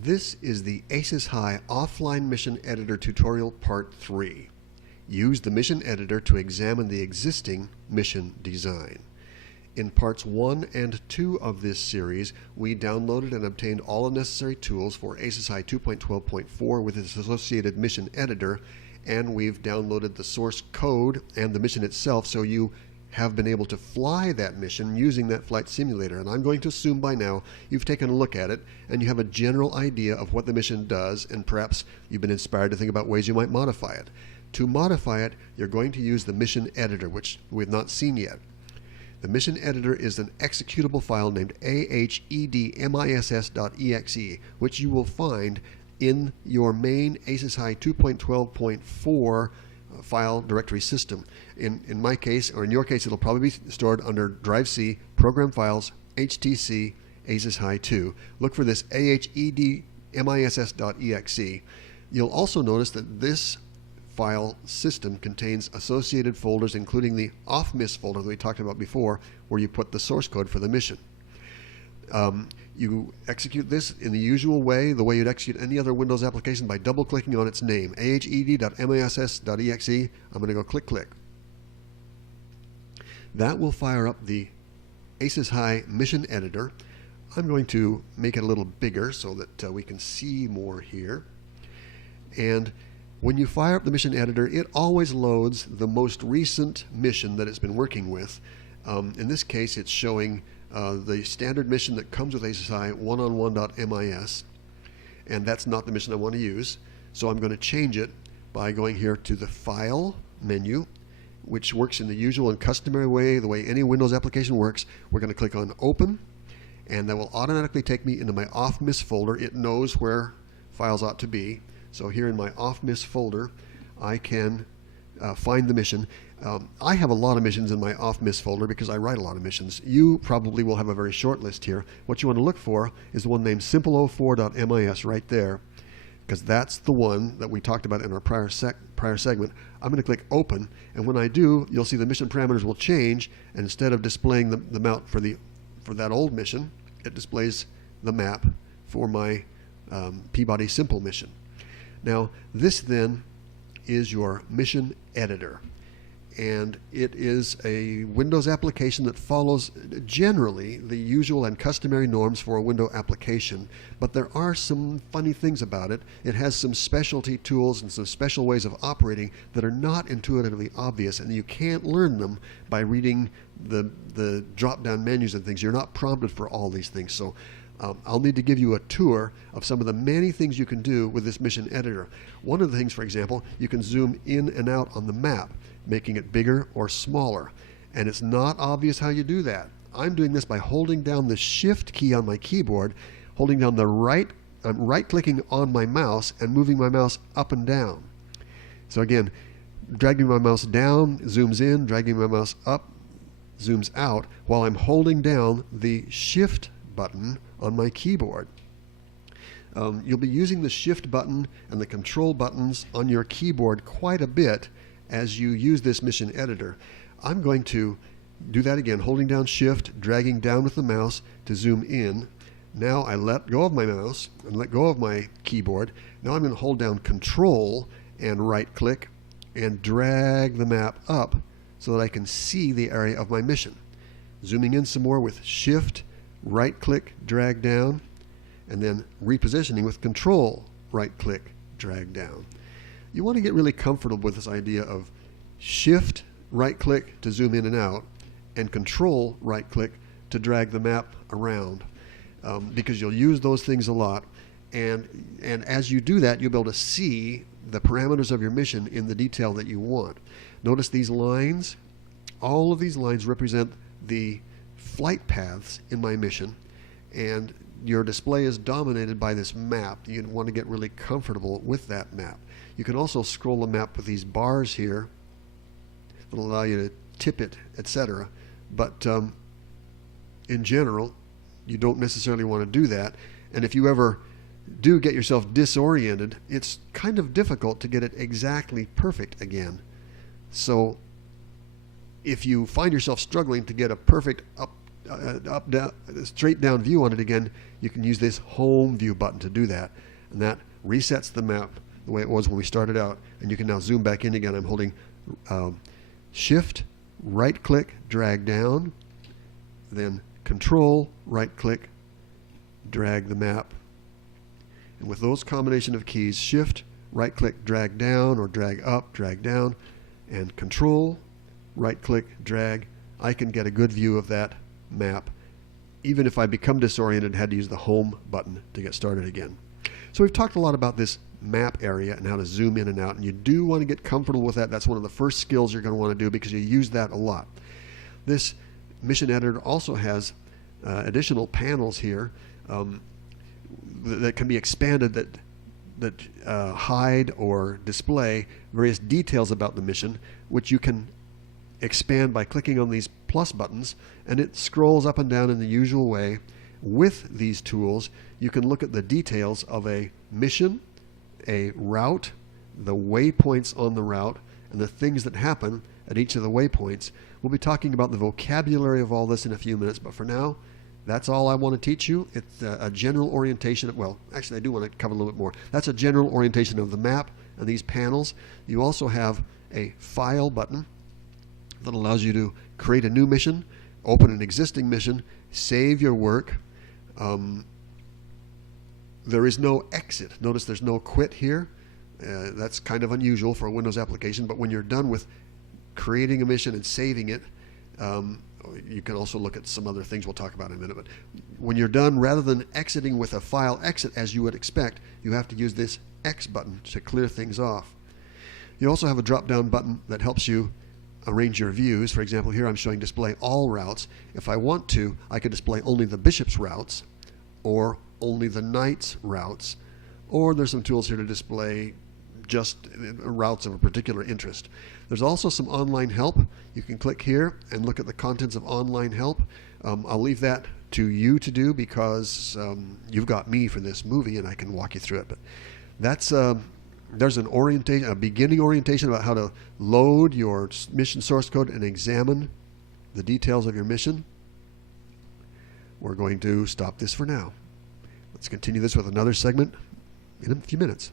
This is the ACES High Offline Mission Editor Tutorial Part 3. Use the Mission Editor to examine the existing mission design. In Parts 1 and 2 of this series, we downloaded and obtained all the necessary tools for ACES High 2.12.4 with its associated Mission Editor, and we've downloaded the source code and the mission itself so you have been able to fly that mission using that flight simulator. And I'm going to assume by now you've taken a look at it and you have a general idea of what the mission does, and perhaps you've been inspired to think about ways you might modify it. To modify it, you're going to use the mission editor, which we've not seen yet. The mission editor is an executable file named ahedmiss.exe, which you will find in your main ACES High 2.12.4 file directory system. In my case, or in your case, it'll probably be stored under Drive C, Program Files, HTC, ACES High 2. Look for this ahedmiss.exe. You'll also notice that this file system contains associated folders, including the off-miss folder that we talked about before, where you put the source code for the mission. You execute this in the usual way, the way you'd execute any other Windows application, by double-clicking on its name, ahed.miss.exe. I'm going to go click. That will fire up the ACES High Mission Editor. I'm going to make it a little bigger so that we can see more here. And when you fire up the Mission Editor, it always loads the most recent mission that it's been working with. In this case, it's showing the standard mission that comes with ACES High, one-on-one.mis, and that's not the mission I want to use. So I'm going to change it by going here to the File menu, which works in the usual and customary way, the way any Windows application works. We're going to click on Open, and that will automatically take me into my off-miss folder. It knows where files ought to be. So here in my off-miss folder, I can find the mission. I have a lot of missions in my off-miss folder because I write a lot of missions. You probably will have a very short list here. What you want to look for is the one named simple04.mis right there, because that's the one that we talked about in our prior segment. I'm going to click Open, and when I do, you'll see the mission parameters will change, and instead of displaying the map for that old mission, it displays the map for my Peabody Simple mission. Now, this then is your mission editor, and it is a Windows application that follows generally the usual and customary norms for a Windows application, but there are some funny things about it. It has some specialty tools and some special ways of operating that are not intuitively obvious, and you can't learn them by reading the drop-down menus and things. You're not prompted for all these things. So I'll need to give you a tour of some of the many things you can do with this mission editor. One of the things, for example, you can zoom in and out on the map, making it bigger or smaller. And it's not obvious how you do that. I'm doing this by holding down the Shift key on my keyboard, holding down the I'm right-clicking on my mouse and moving my mouse up and down. So again, dragging my mouse down zooms in, dragging my mouse up zooms out, while I'm holding down the Shift button on my keyboard. You'll be using the Shift button and the Control buttons on your keyboard quite a bit as you use this mission editor. I'm going to do that again, holding down Shift, dragging down with the mouse to zoom in. Now I let go of my mouse and let go of my keyboard. Now I'm going to hold down Control and right-click and drag the map up so that I can see the area of my mission. Zooming in some more with Shift, right-click, drag down, and then repositioning with Control, right-click, drag down. You want to get really comfortable with this idea of Shift, right-click to zoom in and out, and Control, right-click to drag the map around, because you'll use those things a lot. And as you do that, you'll be able to see the parameters of your mission in the detail that you want. Notice these lines. All of these lines represent the flight paths in my mission, and your display is dominated by this map. You want to get really comfortable with that map. You can also scroll the map with these bars here that will allow you to tip it, etc. But in general, you don't necessarily want to do that. And if you ever do get yourself disoriented, it's kind of difficult to get it exactly perfect again. So if you find yourself struggling to get a perfect up up, down, straight down view on it again, you can use this home view button to do that. And that resets the map the way it was when we started out. And you can now zoom back in again. I'm holding Shift, right click, drag down, then Control, right click, drag the map. And with those combination of keys, Shift, right click, drag down, or drag up, drag down, and Control, right click, drag, I can get a good view of that map, even if I become disoriented and had to use the home button to get started again. So we've talked a lot about this map area and how to zoom in and out, and you do want to get comfortable with that. That's one of the first skills you're going to want to do because you use that a lot. This mission editor also has additional panels here that can be expanded that hide or display various details about the mission, which you can expand by clicking on these plus buttons, and it scrolls up and down in the usual way. With these tools, you can look at the details of a mission, a route, the waypoints on the route, and the things that happen at each of the waypoints. We'll be talking about the vocabulary of all this in a few minutes, but for now, that's all I want to teach you. It's a general orientation. Well, actually, I do want to cover a little bit more. That's a general orientation of the map and these panels. You also have a File button that allows you to create a new mission, open an existing mission, save your work. There is no exit. Notice there's no quit here. That's kind of unusual for a Windows application, but when you're done with creating a mission and saving it, you can also look at some other things we'll talk about in a minute. But when you're done, rather than exiting with a file exit as you would expect, you have to use this X button to clear things off. You also have a drop-down button that helps you arrange your views. For example, here I'm showing display all routes. If I want to, I could display only the bishop's routes or only the knight's routes, or there's some tools here to display just routes of a particular interest. There's also some online help. You can click here and look at the contents of online help. I'll leave that to you to do because you've got me for this movie and I can walk you through it. But that's there's an orientation, a beginning orientation about how to load your mission source code and examine the details of your mission. We're going to stop this for now. Let's continue this with another segment in a few minutes.